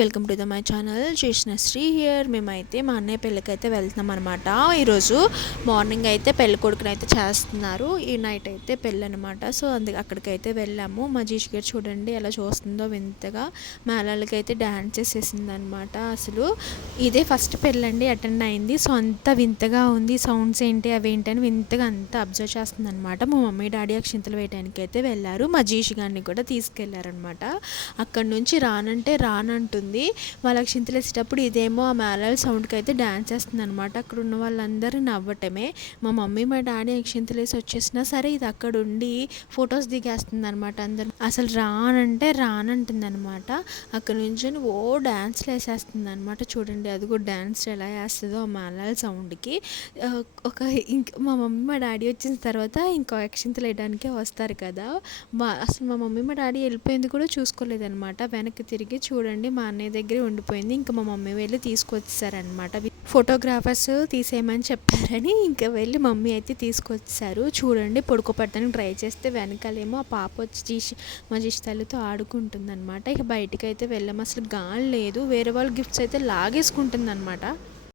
Welcome to my channel Sri here. మేమైతే మా అన్నయ్య పెళ్ళికైతే వెళ్తున్నాం అనమాట. ఈరోజు మార్నింగ్ అయితే పెళ్ళి కొడుకుని అయితే చేస్తున్నారు, ఈ నైట్ అయితే పెళ్ళి అనమాట. సో అక్కడికైతే వెళ్ళాము. మా జీష్ గారు చూడండి ఎలా చూస్తుందో వింతగా, మేళాలకైతే డ్యాన్స్ చేసేసింది అనమాట. అసలు ఇదే ఫస్ట్ పెళ్ళండి అటెండ్ అయింది. సో అంత వింతగా ఉంది, సౌండ్స్ ఏంటి అవి ఏంటి అని వింతగా అంతా అబ్జర్వ్ చేస్తుంది అనమాట. మా మమ్మీ డాడీ అక్షింతలు వేయడానికి అయితే వెళ్ళారు. మా జీష్ గారిని కూడా తీసుకెళ్లారనమాట. అక్కడ నుంచి రానంటే రానంటుంది. వాళ్ళ అక్షింతలు వేసేటప్పుడు ఇదేమో ఆ మేళాల సౌండ్కి అయితే డ్యాన్స్ చేస్తుంది అనమాట. అక్కడ ఉన్న వాళ్ళందరూ నవ్వటమే. మా మమ్మీ మా డాడీ అక్షింతలు వేసి వచ్చేసినా సరే ఇది అక్కడ ఉండి ఫొటోస్ దిగేస్తుంది అనమాట. అందరు అసలు రానంటే రానంటుంది అనమాట. అక్కడ నుంచి ఓ డ్యాన్స్లు వేసేస్తుంది అనమాట. చూడండి అది కూడా డ్యాన్స్ ఎలా వేస్తుందో ఆ మేళాల సౌండ్కి. మా మమ్మీ మా డాడీ వచ్చిన తర్వాత ఇంకో అక్షింతలు వేయడానికే వస్తారు కదా. అసలు మా మమ్మీ మా డాడీ వెళ్ళిపోయింది కూడా చూసుకోలేదనమాట. వెనక్కి తిరిగి చూడండి మా అన్నయ్య దగ్గరే ఉండిపోయింది. ఇంకా మా మమ్మీ వెళ్ళి తీసుకొచ్చేసారనమాట. ఫోటోగ్రాఫర్స్ తీసేయమని చెప్పారని ఇంకా వెళ్ళి మమ్మీ అయితే తీసుకొచ్చారు. చూడండి పడుకోపడటానికి ట్రై చేస్తే వెనకాలేమో ఆ పాప వచ్చి మా తల్లితో ఆడుకుంటుంది అనమాట. ఇక బయటికి అయితే వెళ్ళాము. అసలు గాలి లేదు, వేరే వాళ్ళ గిఫ్ట్స్ అయితే లాగేసుకుంటుంది అనమాట.